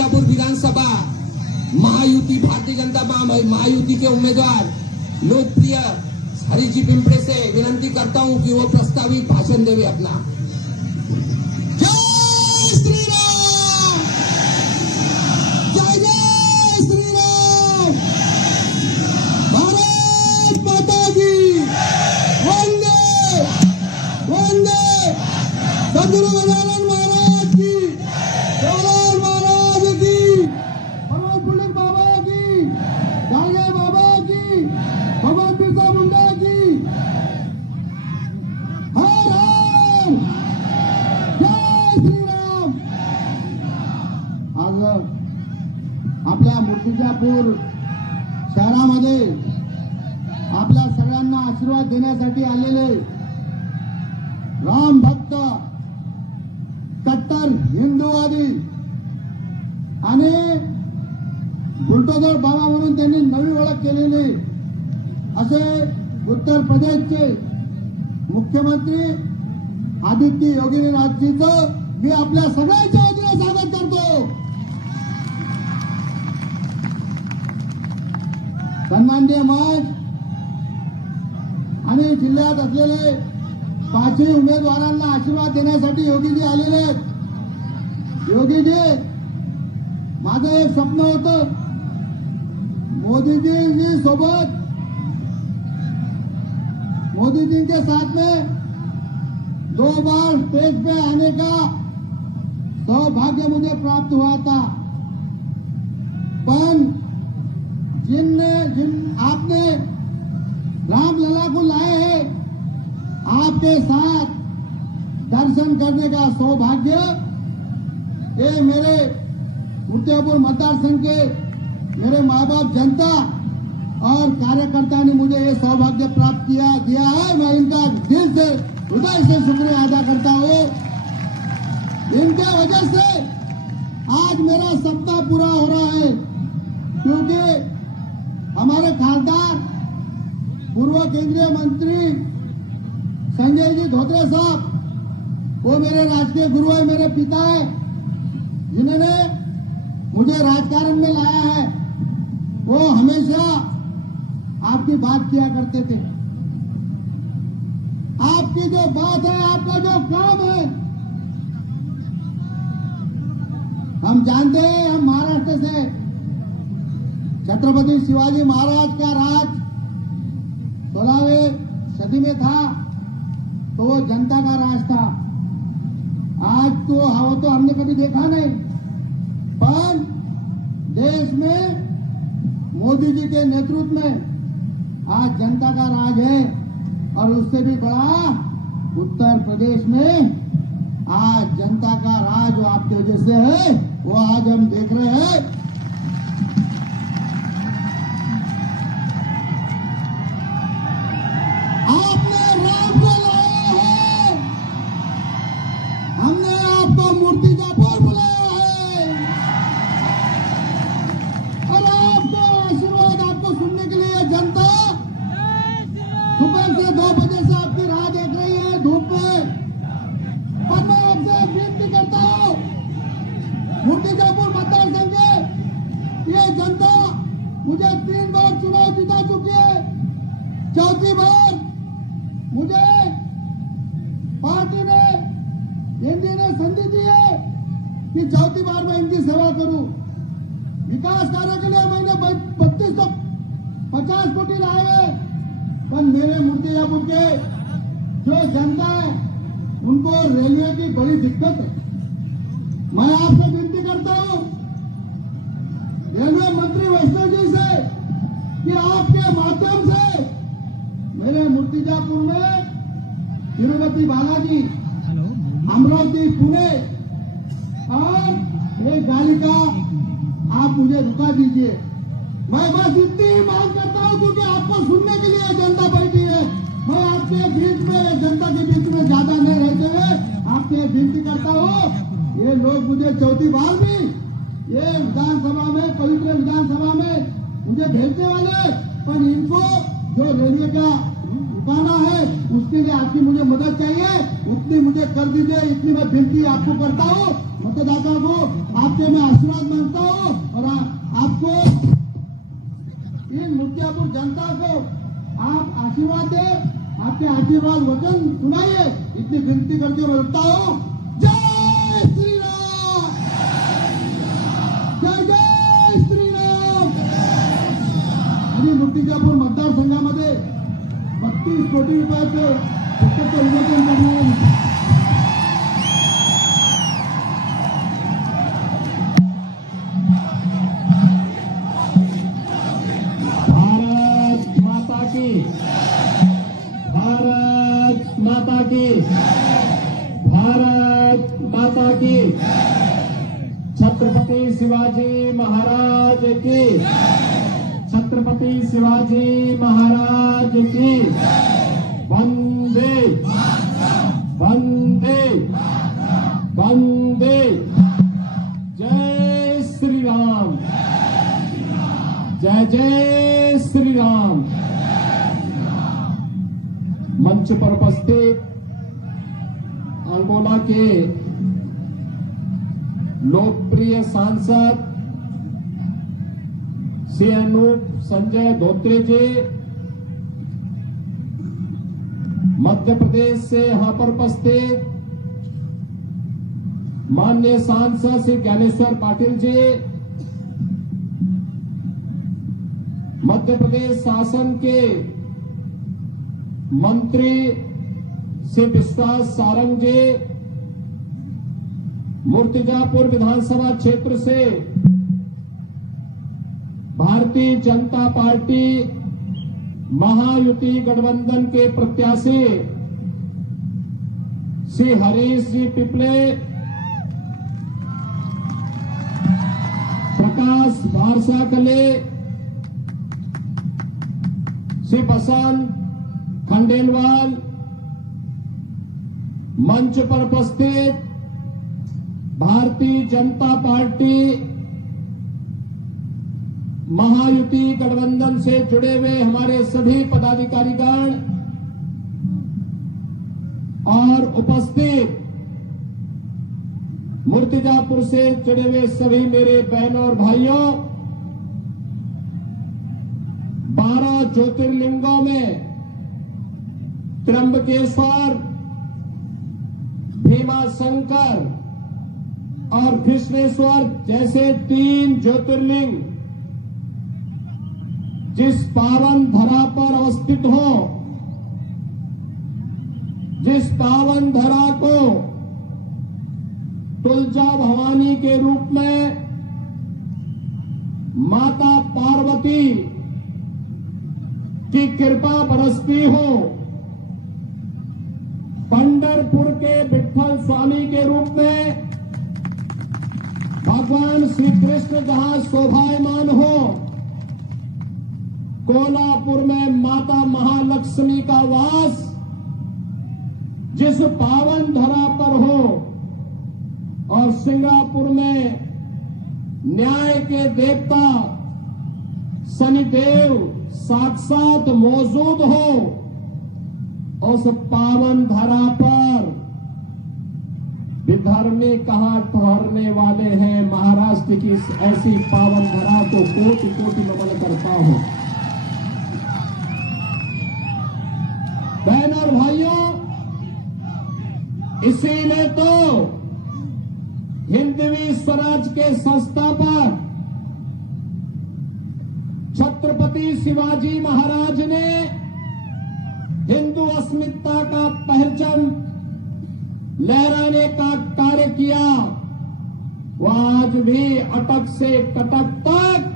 मिर्जापुर विधानसभा महायुति भारतीय जनता महायुति के उम्मीदवार लोकप्रिय हरीश जी पिंपड़े से विनंती करता हूं कि वो प्रस्तावित भाषण देवे अपना। जय श्री राम, जय जय श्री राम, भारत माता की वंदे वंदे, सद्गुरु गजानन महाराज की, देवलाल महाराज की, भगवान पुंडलिक बाबा की, गाड़गे बाबा की, भगवान बिरसा मुंडा की, हर हर जय श्री राम। आज आपल्या मूर्तिजापूर शहरामध्ये आपल्या सगळ्यांना आशीर्वाद देण्यासाठी आलेले राम भक्त, कट्टर हिंदूवादी आणि बुलडोझर बाबा म्हणून त्यांनी नवी ओळख केलेली असे उत्तर प्रदेशचे मुख्यमंत्री आदित्य योगीराजजीचं मी आपल्या सगळ्यांच्या वतीने स्वागत करतो। सन्माननीय मंच आणि जिल्ह्यात असलेले पाचही उमेदवारांना आशीर्वाद देण्यासाठी योगीजी आलेले आहेत। योगीजी, माझं एक स्वप्न होतं मोदीजी सोबत, मोदीजी के साथ में 2 बार स्टेज पे आने का सौभाग्य मुझे प्राप्त हुआ था, पर जिन आपने रामलला को लाए हैं, आपके साथ दर्शन करने का सौभाग्य ये मेरे मुर्तिजापुर मतदार संघ के मेरे माँ बाप, जनता और कार्यकर्ता ने मुझे ये सौभाग्य प्राप्त दिया है। मैं इनका दिल से, हृदय से शुक्रिया अदा करता हूँ। इनके वजह से आज मेरा सपना पूरा हो रहा है, क्योंकि हमारे खासदार पूर्व केंद्रीय मंत्री संजय जी धोत्रे साहब, वो मेरे राजकीय गुरु है, मेरे पिता है, जिन्होंने मुझे राजकारण में लाया है। वो हमेशा आपकी बात किया करते थे। आपकी जो बात है, आपका जो काम है, हम जानते हैं। हम महाराष्ट्र से, छत्रपति शिवाजी महाराज का राज 16वीं सदी में था, तो वो जनता का राज था। आज तो वो तो हमने कभी देखा नहीं, पर देश में मोदी जी के नेतृत्व में आज जनता का राज है। और उससे भी बड़ा उत्तर प्रदेश में आज जनता का राज जो आपकी वजह से है, वो आज हम देख रहे हैं। आपने राम को लाया है, हमने आपको मूर्तिजापुर बुलाया है, और आपको आशीर्वाद आपको सुनने के लिए जनता दोपहर से 2 बजे से आपकी राह देख रही है धूप में। पर मैं आपसे विनती करता हूं, मूर्तिजापुर मतदार संघ ये जनता मुझे 3 बार चुनाव जिता चुकी है। 4थी बार मुझे पार्टी ने, एनडीए ने संधि दी है कि 4थी बार मैं इनकी सेवा करूं। विकास कार्य के लिए मैंने 3250 कोटी लाए हैं, पर मेरे मूर्तिजापुर के जो जनता है, उनको रेलवे की बड़ी दिक्कत है। मैं आपसे विनती करता हूं रेलवे मंत्री वैष्णव जी से कि आपके माध्यम से मेरे मूर्तिजापुर में तिरुपति बालाजी, अमरावती, पुणे और एक गाड़ी का आप मुझे रुका दीजिए। मैं बस इतनी ही मांग करता हूं, क्योंकि आपको सुनने के लिए जनता बैठी है। मैं आपके बीच में, जनता के बीच में ज्यादा नहीं रहते हुए आपसे विनती करता हूं, ये लोग मुझे 4थी बार भी ये विधानसभा में, पवित्र विधानसभा में मुझे भेजने वाले, पर इनको जो रेलवे का रुकाना है उसके लिए आपकी मुझे मदद चाहिए, उतनी मुझे कर दीजिए। इतनी मैं विनती आपको करता हूं। मतदाता को आपके मैं आशीर्वाद मांगता हूं और आपको इन मुक्तियापुर जनता को आप आशीर्वाद दे, आपके आशीर्वाद वचन सुनाइए, इतनी विनती करके मैं रुकता हूं। जय श्री राम, जय जय श्री राम। आणि मुक्तिजापूर मतदारसंघामध्ये 32 कोटी रुपयाचं प्रत्यक्ष विभाजन करण्यात माता की, भारत माता की, छत्रपति शिवाजी महाराज की, छत्रपति शिवाजी महाराज की, वंदे वंदे वंदे। जय श्री राम, जय जय श्री राम। मंच पर उपस्थित अंगोला के लोकप्रिय सांसद श्री अनूप संजय धोत्रे जी, मध्य प्रदेश से यहां पर उपस्थित माननीय सांसद श्री ज्ञानेश्वर पाटिल जी, मध्य प्रदेश शासन के मंत्री श्री विश्वास सारंग जी, मूर्तिजापुर विधानसभा क्षेत्र से भारतीय जनता पार्टी महायुति गठबंधन के प्रत्याशी श्री हरीश जी पिपले, प्रकाश भारसाकले, श्री बसंत खंडेलवाल, मंच पर उपस्थित भारतीय जनता पार्टी महायुति गठबंधन से जुड़े हुए हमारे सभी पदाधिकारीगण और उपस्थित मूर्तिजापुर से जुड़े हुए सभी मेरे बहनों और भाइयों, 12 ज्योतिर्लिंगों में त्र्यंबकेश्वर, भीमाशंकर और कृष्णेश्वर जैसे 3 ज्योतिर्लिंग जिस पावन धरा पर अवस्थित हो, जिस पावन धरा को तुलजा भवानी के रूप में माता पार्वती की कृपा बरसती हो, पंढरपुर के विठ्ठल स्वामी के रूप में भगवान श्री कृष्ण जहां शोभायमान हो, कोल्हापुर में माता महालक्ष्मी का वास जिस पावन धरा पर हो, और सिंगापुर में न्याय के देवता शनिदेव साक्षात मौजूद हो, उस पावन धरा पर विधर्मी कहां ठहरने वाले हैं। महाराष्ट्र की ऐसी पावन धरा को कोटि कोटि नमन करता हूं। बहन और भाइयों, इसीलिए तो हिंदवी स्वराज के संस्थापक छत्रपति शिवाजी महाराज ने हिंदू अस्मिता का परचम लहराने का कार्य किया। वह आज भी अटक से कटक तक,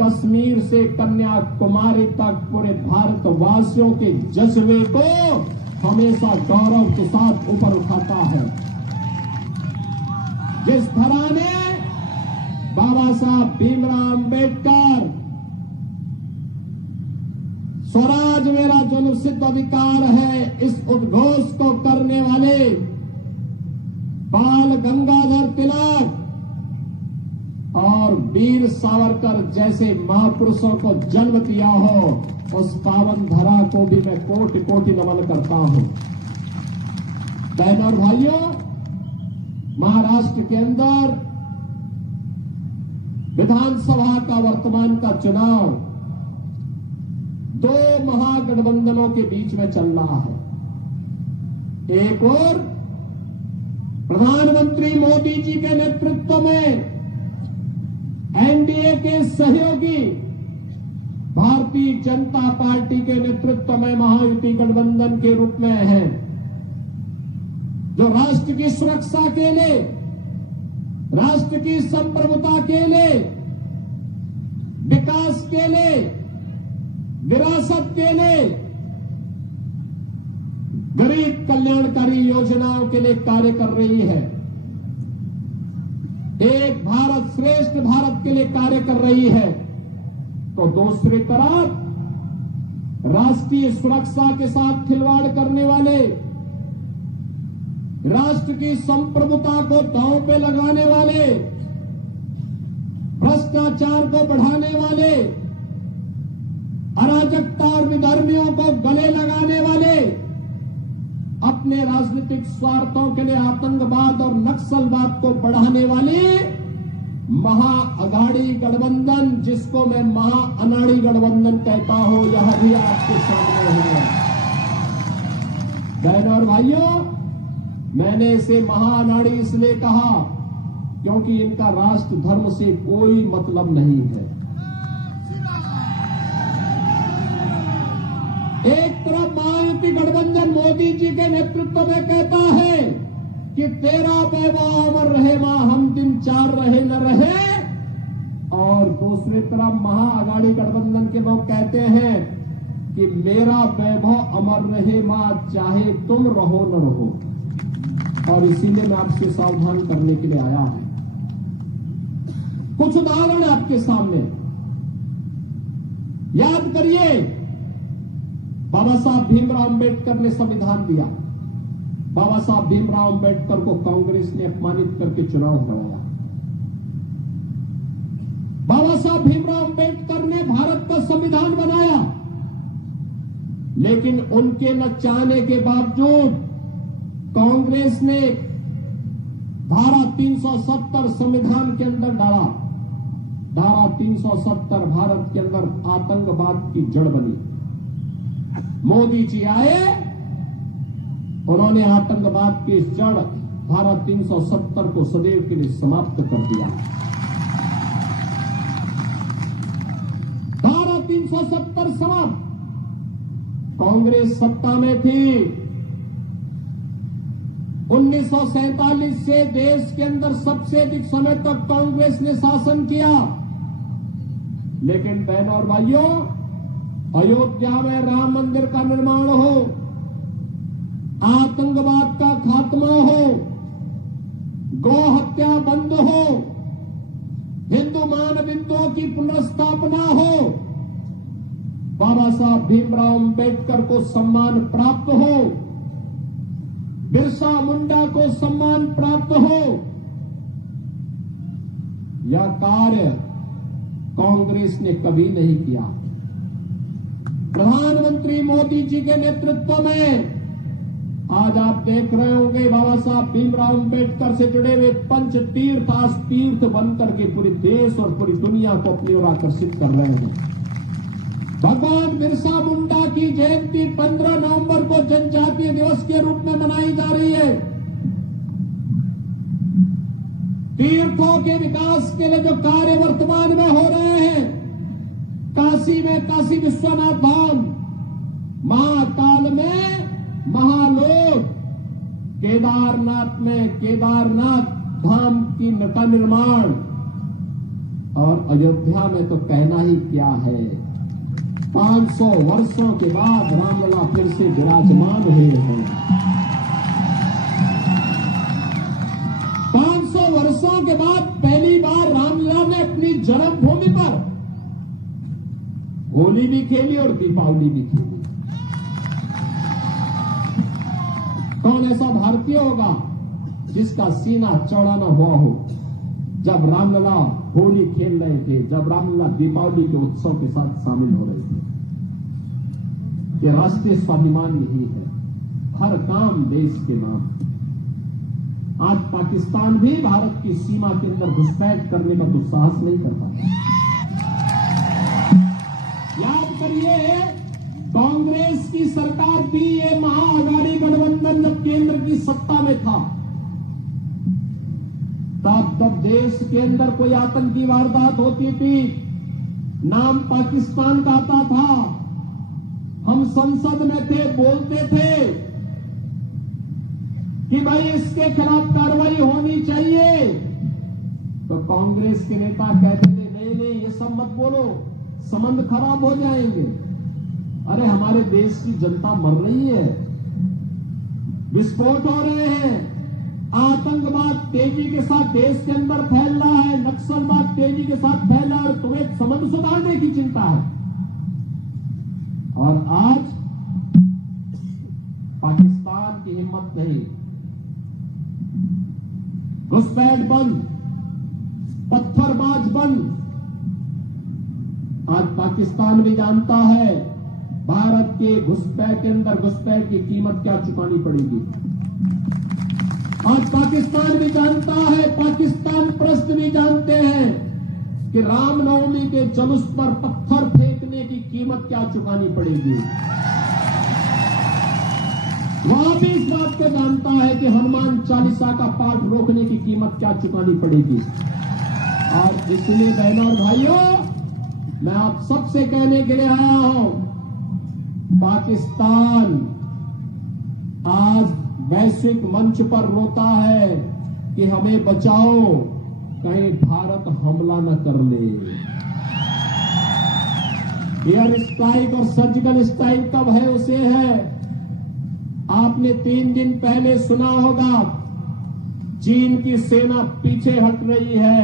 कश्मीर से कन्याकुमारी तक पूरे भारतवासियों के जज्बे को हमेशा गौरव के साथ ऊपर उठाता है। जिस धरा ने बाबा साहब भीमराव अंबेडकर स्वराज मेरा जन्मसिद्ध अधिकार है, इस उद्घोष को करने वाले बाल गंगाधर तिलक और वीर सावरकर जैसे महापुरुषों को जन्म दिया हो, उस पावन धरा को भी मैं कोटि कोटि नमन करता हूं। बहनों और भाइयों, महाराष्ट्र के अंदर विधानसभा का वर्तमान का चुनाव दो महागठबंधनों के बीच में चल रहा है। एक और प्रधानमंत्री मोदी जी के नेतृत्व में एनडीए के सहयोगी भारतीय जनता पार्टी के नेतृत्व में महायुति गठबंधन के रूप में है, जो राष्ट्र की सुरक्षा के लिए, राष्ट्र की संप्रभुता के लिए, विकास के लिए, विरासत के लिए, गरीब कल्याणकारी योजनाओं के लिए कार्य कर रही है, एक भारत श्रेष्ठ भारत के लिए कार्य कर रही है, तो दूसरी तरफ राष्ट्रीय सुरक्षा के साथ खिलवाड़ करने वाले, राष्ट्र की संप्रभुता को दांव पे लगाने वाले, भ्रष्टाचार को बढ़ाने वाले, अराजकता और विधर्मियों को गले लगाने वाले, अपने राजनीतिक स्वार्थों के लिए आतंकवाद और नक्सलवाद को बढ़ाने वाले महाअघाड़ी गठबंधन, जिसको मैं महाअनाड़ी गठबंधन कहता हूं, यह भी आपके सामने है। बहनों और भाइयों, मैंने इसे महाअनाड़ी इसलिए कहा क्योंकि इनका राष्ट्र धर्म से कोई मतलब नहीं है। एक तरफ महायुति गठबंधन मोदी जी के नेतृत्व में कहता है कि तेरा वैभव अमर रहे मां, हम दिन चार रहे न रहे, और दूसरी तरफ महाअघाड़ी गठबंधन के लोग कहते हैं कि मेरा वैभव अमर रहे मां, चाहे तुम रहो न रहो। और इसीलिए मैं आपसे सावधान करने के लिए आया हूं। कुछ उदाहरण आपके सामने याद करिए। बाबा साहब भीमराव अंबेडकर ने संविधान दिया। बाबा साहब भीमराव अंबेडकर को कांग्रेस ने अपमानित करके चुनाव कराया। बाबा साहब भीमराव अंबेडकर ने भारत का संविधान बनाया, लेकिन उनके न चाहने के बावजूद कांग्रेस ने धारा 370 संविधान के अंदर डाला। धारा 370 भारत के अंदर आतंकवाद की जड़ बनी। मोदी जी आए, उन्होंने आतंकवाद की जड़ धारा 370 को सदैव के लिए समाप्त कर दिया। धारा 370 समाप्त। कांग्रेस सत्ता में थी। 1947 से देश के अंदर सबसे अधिक समय तक कांग्रेस ने शासन किया, लेकिन बहनों और भाइयों, अयोध्या में राम मंदिर का निर्माण हो, आतंकवाद का खात्मा हो, गौ हत्या बंद हो, हिंदू मानविंदुओं की पुनर्स्थापना हो, बाबा साहब भीमराव अंबेडकर को सम्मान प्राप्त हो, बिरसा मुंडा को सम्मान प्राप्त हो, यह कार्य कांग्रेस ने कभी नहीं किया। प्रधानमंत्री मोदी जी के नेतृत्व में आज आप देख रहे होंगे बाबा साहब भीमराव अंबेडकर से जुड़े हुए पंच तीर्थ आज तीर्थ बनकर के पूरे देश और पूरी दुनिया को अपनी ओर आकर्षित कर रहे हैं। भगवान बिरसा मुंडा की जयंती 15 नवंबर को जनजातीय दिवस के रूप में मनाई जा रही है। तीर्थों के विकास के लिए जो कार्य वर्तमान में हो रहे हैं, काशी में काशी विश्वनाथ धाम, महाकाल में महालोक, केदारनाथ में केदारनाथ धाम का निर्माण, और अयोध्या में तो कहना ही क्या है। 500 वर्षों के बाद रामलला फिर से विराजमान हुए हैं। 500 वर्षों के बाद पहली बार रामलला ने अपनी जन्मभूमि पर होली भी खेली और दीपावली भी खेली। कौन ऐसा भारतीय होगा जिसका सीना चौड़ा न हुआ हो जब रामलला होली खेल रहे थे, जब रामलला दीपावली के उत्सव के साथ शामिल हो रहे थे। ये राष्ट्रीय स्वाभिमान यही है, हर काम देश के नाम। आज पाकिस्तान भी भारत की सीमा के अंदर घुसपैठ करने का दुस्साहस नहीं कर पाता। याद करिए, कांग्रेस की सरकार थी, ये महाअघाड़ी गठबंधन जब केंद्र की सत्ता में था, तब देश के अंदर कोई आतंकी वारदात होती थी, नाम पाकिस्तान का आता था, हम संसद में थे, बोलते थे कि भाई इसके खिलाफ कार्रवाई होनी चाहिए, तो कांग्रेस के नेता कहते थे नहीं नहीं ये सब मत बोलो, संबंध खराब हो जाएंगे। अरे हमारे देश की जनता मर रही है, विस्फोट हो रहे हैं, आतंकवाद तेजी के साथ देश के अंदर फैल रहा है, नक्सलवाद तेजी के साथ फैल रहा है और तुम्हें संबंध सुधारने की चिंता है। और आज पाकिस्तान की हिम्मत नहीं, घुसपैठ बंद, पत्थरबाज बंद। आज पाकिस्तान भी जानता है भारत के घुसपैठ के अंदर घुसपैठ की कीमत क्या चुकानी पड़ेगी। आज पाकिस्तान भी जानता है, पाकिस्तान प्रस्त भी जानते हैं कि रामनवमी के जुलूस पर पत्थर फेंकने की कीमत क्या चुकानी पड़ेगी। वह भी इस बात को जानता है कि हनुमान चालीसा का पाठ रोकने की कीमत क्या चुकानी पड़ेगी। और इसलिए बहनों और भाइयों, मैं आप सबसे कहने के लिए आया हूं, पाकिस्तान आज वैश्विक मंच पर रोता है कि हमें बचाओ, कहीं भारत हमला न कर ले। एयर स्ट्राइक और सर्जिकल स्ट्राइक कब है उसे है। आपने 3 दिन पहले सुना होगा, चीन की सेना पीछे हट रही है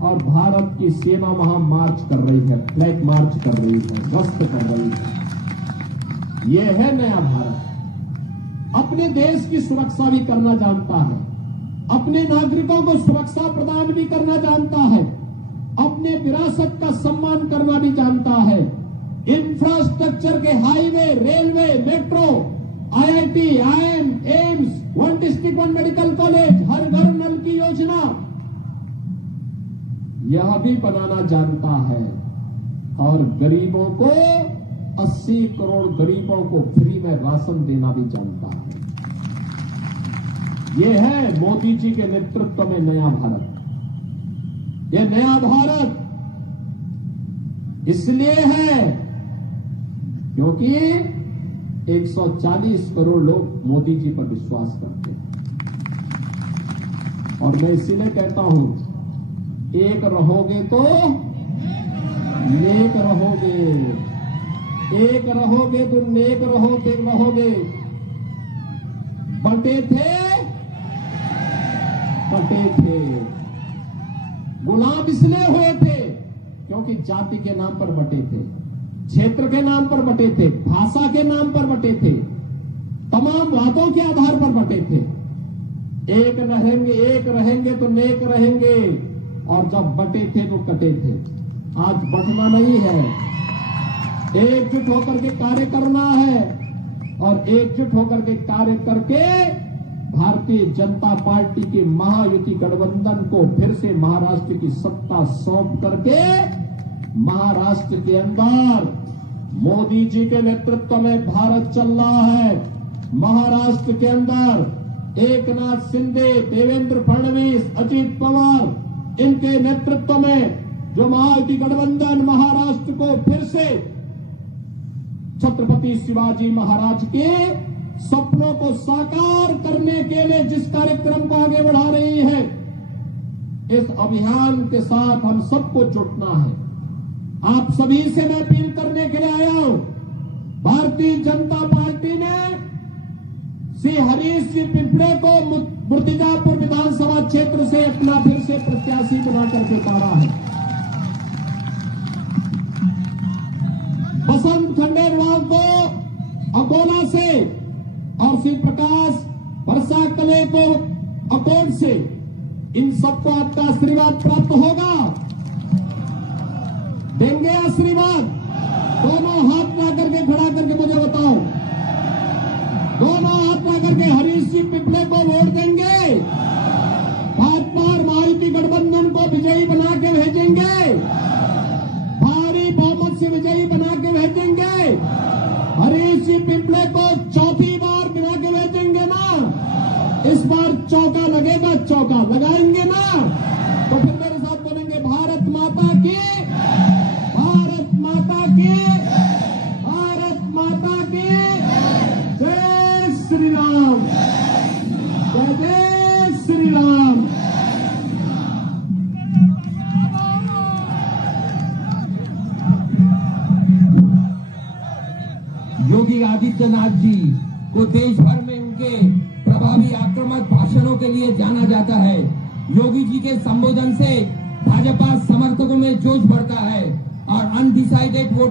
और भारत की सेना वहां मार्च कर रही है, फ्लैग मार्च कर रही है, गश्त कर रही है। यह है नया भारत। अपने देश की सुरक्षा भी करना जानता है, अपने नागरिकों को सुरक्षा प्रदान भी करना जानता है, अपने विरासत का सम्मान करना भी जानता है। इंफ्रास्ट्रक्चर के highway, railway, metro, IIT, IIM, AIIMS, 1 district 1 medical college, हर घर नल की योजना, यह भी बनाना जानता है। और गरीबों को 80 करोड़ गरीबों को फ्री में राशन देना भी जानता है। यह है मोदी जी के नेतृत्व में नया भारत। यह नया भारत इसलिए है क्योंकि 140 करोड़ लोग मोदी जी पर विश्वास करते हैं। और मैं इसीलिए कहता हूं, एक रहोगे तो नेक रहोगे, एक रहोगे तो नेक रहोगे। बटे थे, गुलाम इसलिए हुए थे क्योंकि जाति के नाम पर बटे थे, क्षेत्र के नाम पर बटे थे, भाषा के नाम पर बटे थे, तमाम बातों के आधार पर बटे थे। एक रहेंगे तो नेक रहेंगे, और जब बटे थे तो कटे थे। आज बटना नहीं है, एकजुट होकर के कार्य करना है, और एकजुट होकर के कार्य करके भारतीय जनता पार्टी के महायुति गठबंधन को फिर से महाराष्ट्र की सत्ता सौंप करके महाराष्ट्र के अंदर मोदी जी के नेतृत्व में भारत चल रहा है। महाराष्ट्र के अंदर एकनाथ शिंदे, देवेंद्र फडणवीस, अजित पवार, इनके नेतृत्व में जो महायुति गठबंधन महाराष्ट्र को फिर से छत्रपति शिवाजी महाराज के सपनों को साकार करने के लिए जिस कार्यक्रम को आगे बढ़ा रही है, इस अभियान के साथ हम सबको जुटना है। आप सभी से मैं अपील करने के लिए आया हूं। भारतीय जनता पार्टी ने श्री हरीश जी पिंपड़े को मुर्तिजापुर विधानसभा क्षेत्र से अपना फिर से प्रत्याशी बना करके उतारा है। बसंत खंडेलवाल को अकोला से और श्री प्रकाश वर्षा कले को अकोट से, इन सबको आपका आशीर्वाद प्राप्त होगा। देंगे आशीर्वाद? दोनों हाथ ला करके खड़ा करके मुझे बताओ, दोनों हाथ ला करके हरीश जी पिपले को वोट देंगे? चौका लगेगा, चौका लगाएंगे ना तो फिर मेरे साथ बोलेंगे भारत माता की, भारत माता की, भारत माता की जय श्री राम, जय जय श्री राम। योगी आदित्यनाथ जी को देश भर में उनके प्रभावी आक्रामक भाषणों के लिए जाना जाता है। योगी जी के संबोधन से भाजपा समर्थकों में जोश बढ़ता है और अनडिसाइडेड वोटर